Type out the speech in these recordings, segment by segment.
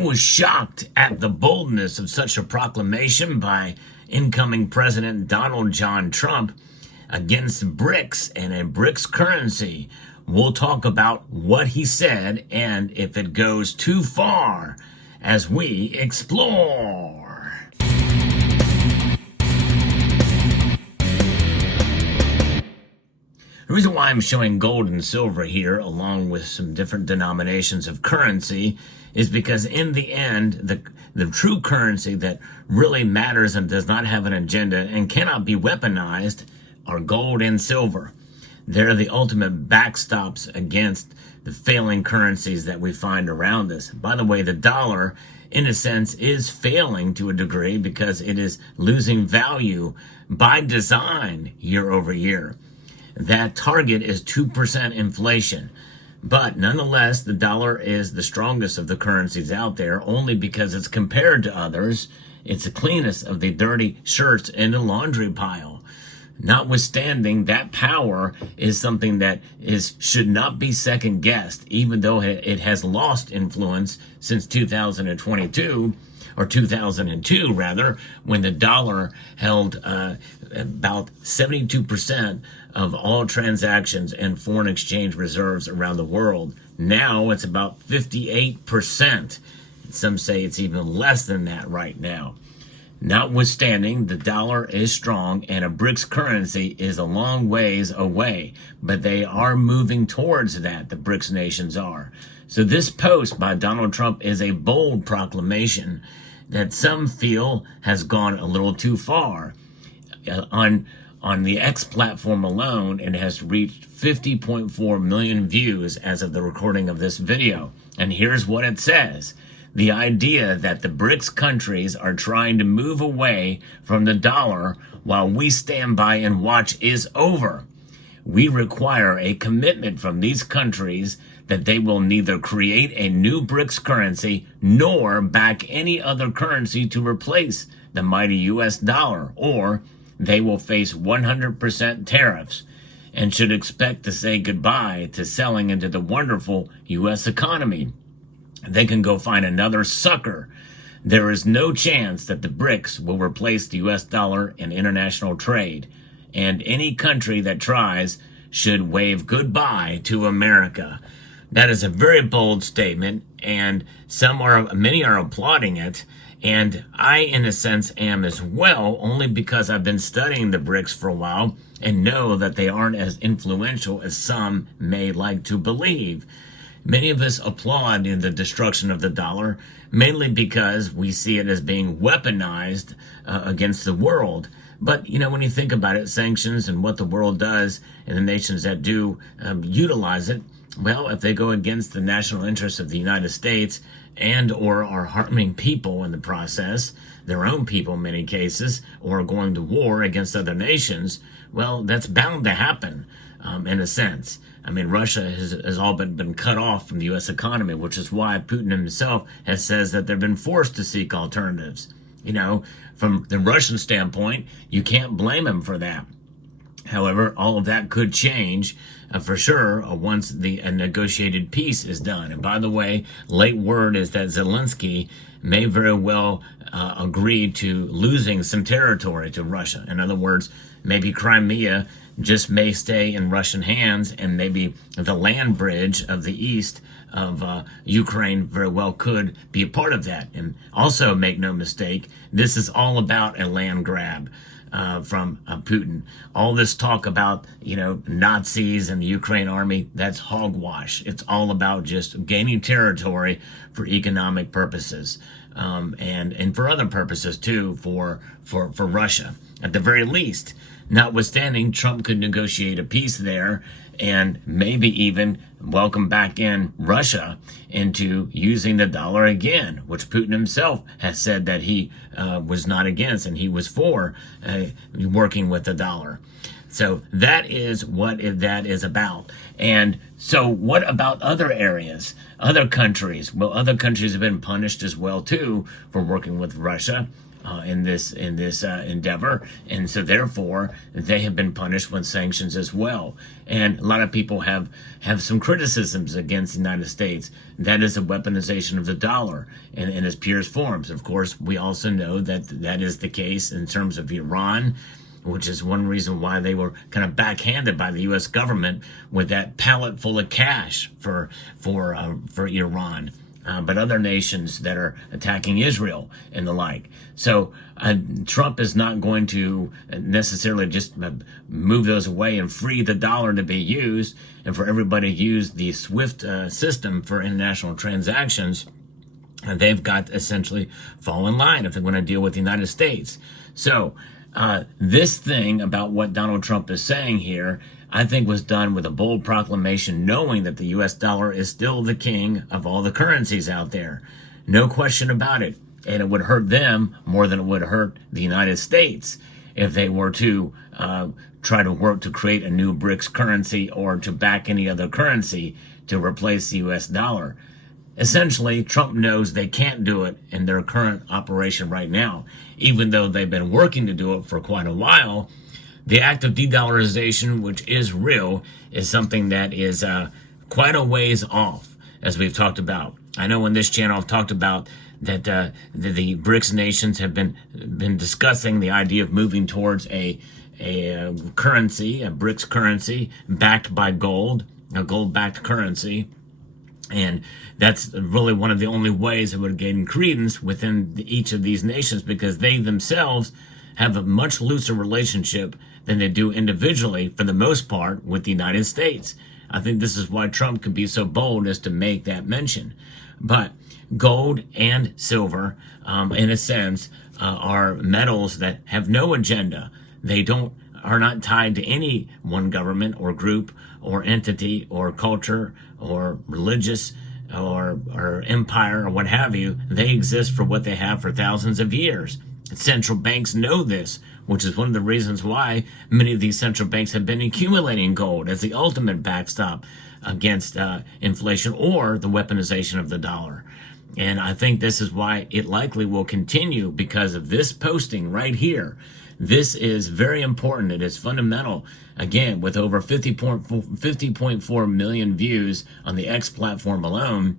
was shocked at the boldness of such a proclamation by incoming President Donald John Trump against BRICS and a BRICS currency. We'll talk about what he said and if it goes too far as we explore. The reason why I'm showing gold and silver here, along with some different denominations of currency, is because in the end, the true currency that really matters and does not have an agenda and cannot be weaponized are gold and silver. They're the ultimate backstops against the failing currencies that we find around us. By the way, the dollar, in a sense, is failing to a degree because it is losing value by design year over year. That target is 2% inflation. But nonetheless, the dollar is the strongest of the currencies out there only because it's compared to others. It's the cleanest of the dirty shirts in the laundry pile. Notwithstanding, that power is something that should not be second guessed, even though it has lost influence since 2022. Or 2002, rather, when the dollar held about 72% of all transactions and foreign exchange reserves around the world. Now it's about 58%. Some say it's even less than that right now. Notwithstanding, the dollar is strong and a BRICS currency is a long ways away, but they are moving towards that, the BRICS nations are. So this post by Donald Trump is a bold proclamation that some feel has gone a little too far. On the X platform alone, it has reached 50.4 million views as of the recording of this video. And here's what it says. The idea that the BRICS countries are trying to move away from the dollar while we stand by and watch is over. We require a commitment from these countries that they will neither create a new BRICS currency nor back any other currency to replace the mighty US dollar, or they will face 100% tariffs and should expect to say goodbye to selling into the wonderful US economy. They can go find another sucker. There is no chance that the BRICS will replace the US dollar in international trade, and any country that tries should wave goodbye to America. That is a very bold statement, and many are applauding it, and I, in a sense, am as well, only because I've been studying the BRICS for a while and know that they aren't as influential as some may like to believe. Many of us applaud in the destruction of the dollar, mainly because we see it as being weaponized against the world. But, when you think about it, sanctions and what the world does and the nations that do utilize it, well, if they go against the national interests of the United States and or are harming people in the process, their own people in many cases, or going to war against other nations, well, that's bound to happen in a sense. I mean, Russia has all been cut off from the U.S. economy, which is why Putin himself has says that they've been forced to seek alternatives. From the Russian standpoint, you can't blame him for that. However, all of that could change for sure once the negotiated peace is done. And by the way, late word is that Zelensky may very well agree to losing some territory to Russia. In other words, maybe Crimea just may stay in Russian hands, and maybe the land bridge of the east of Ukraine very well could be a part of that. And also, make no mistake, this is all about a land grab from Putin. All this talk about, Nazis and the Ukraine army, that's hogwash. It's all about just gaining territory for economic purposes, and for other purposes too, for Russia. At the very least, notwithstanding, Trump could negotiate a peace there and maybe even welcome back in Russia into using the dollar again, which Putin himself has said that he was not against and he was for working with the dollar. So that is what that is about. And so what about other areas, other countries? Well, other countries have been punished as well too for working with Russia. in this endeavor, and so therefore they have been punished with sanctions as well. And a lot of people have some criticisms against the United States. That is a weaponization of the dollar in its purest forms. Of course, we also know that that is the case in terms of Iran, which is one reason why they were kind of backhanded by the U.S. government with that pallet full of cash for Iran. But other nations that are attacking Israel and the like. So Trump is not going to necessarily just move those away and free the dollar to be used and for everybody to use the SWIFT system for international transactions. And they've got to essentially fall in line if they're going to deal with the United States. So this thing about what Donald Trump is saying here, I think was done with a bold proclamation, knowing that the U.S. dollar is still the king of all the currencies out there. No question about it. And it would hurt them more than it would hurt the United States if they were to try to work to create a new BRICS currency or to back any other currency to replace the U.S. dollar. Essentially, Trump knows they can't do it in their current operation right now, even though they've been working to do it for quite a while. The act of de-dollarization, which is real, is something that is quite a ways off, as we've talked about. I know on this channel I've talked about that the BRICS nations have been discussing the idea of moving towards a currency, a BRICS currency, backed by gold, a gold-backed currency. And that's really one of the only ways it would gain credence within each of these nations, because they themselves have a much looser relationship than they do individually, for the most part, with the United States. I think this is why Trump can be so bold as to make that mention. But gold and silver, in a sense, are metals that have no agenda. They are not tied to any one government or group or entity or culture or religious or empire or what have you. They exist for what they have for thousands of years. Central banks know this, which is one of the reasons why many of these central banks have been accumulating gold as the ultimate backstop against inflation or the weaponization of the dollar. And I think this is why it likely will continue, because of this posting right here. This is very important. It is fundamental. Again, with over 50.4 million views on the X platform alone,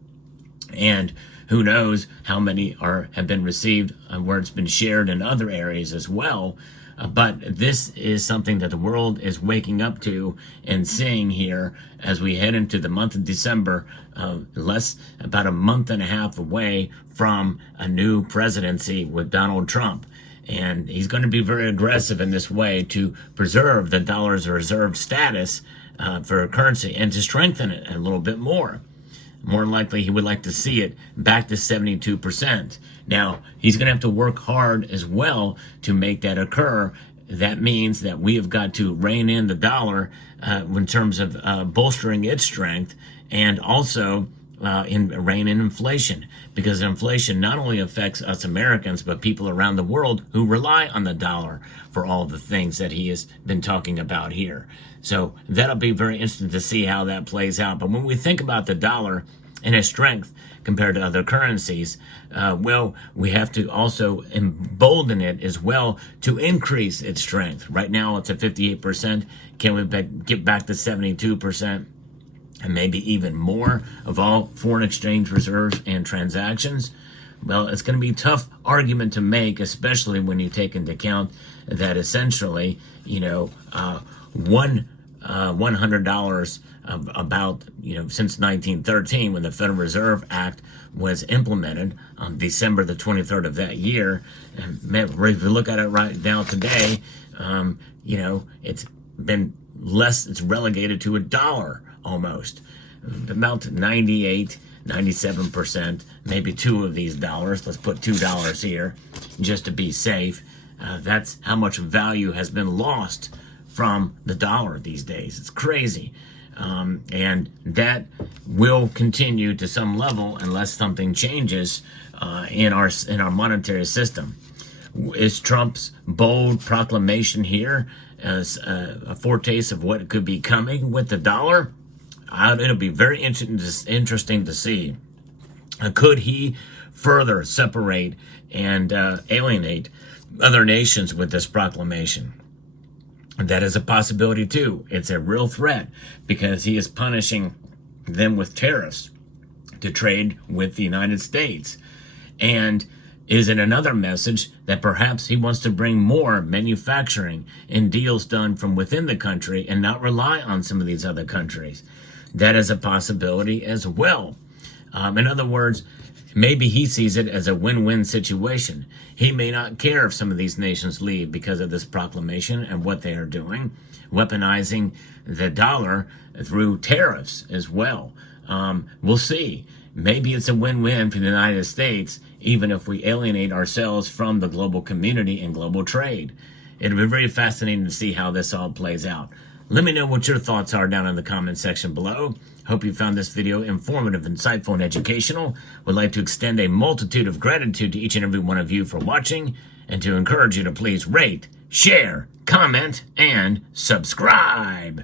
and who knows how many have been received where it's been shared in other areas as well. But this is something that the world is waking up to and seeing here as we head into the month of December, about a month and a half away from a new presidency with Donald Trump. And he's going to be very aggressive in this way to preserve the dollar's reserve status for a currency and to strengthen it a little bit more. More likely, he would like to see it back to 72%. Now, he's going to have to work hard as well to make that occur. That means that we have got to rein in the dollar in terms of bolstering its strength, and also rein in inflation, because inflation not only affects us Americans, but people around the world who rely on the dollar for all the things that he has been talking about here. So that'll be very interesting to see how that plays out. But when we think about the dollar and its strength compared to other currencies, well, we have to also embolden it as well to increase its strength. Right now it's at 58%. Can we get back to 72%? And maybe even more of all foreign exchange reserves and transactions? Well, it's going to be a tough argument to make, especially when you take into account that essentially, $100 about, since 1913, when the Federal Reserve Act was implemented on December the 23rd of that year. And if you look at it right now today, it's been less, it's relegated to $1 almost, about 97%, maybe two of these dollars. Let's put $2 here just to be safe. That's how much value has been lost from the dollar these days. It's crazy. And that will continue to some level unless something changes in our monetary system. Is Trump's bold proclamation here as a foretaste of what could be coming with the dollar? It'll be very interesting to see. Could he further separate and alienate other nations with this proclamation. And that is a possibility too. It's a real threat because he is punishing them with tariffs to trade with the United States. And is it another message that perhaps he wants to bring more manufacturing and deals done from within the country and not rely on some of these other countries? That is a possibility as well. In other words, maybe he sees it as a win-win situation. He may not care if some of these nations leave because of this proclamation and what they are doing, weaponizing the dollar through tariffs as well. We'll see. Maybe it's a win-win for the United States, even if we alienate ourselves from the global community and global trade. It'll be very fascinating to see how this all plays out. Let me know what your thoughts are down in the comment section below. Hope you found this video informative, insightful, and educational. Would like to extend a multitude of gratitude to each and every one of you for watching, and to encourage you to please rate, share, comment, and subscribe.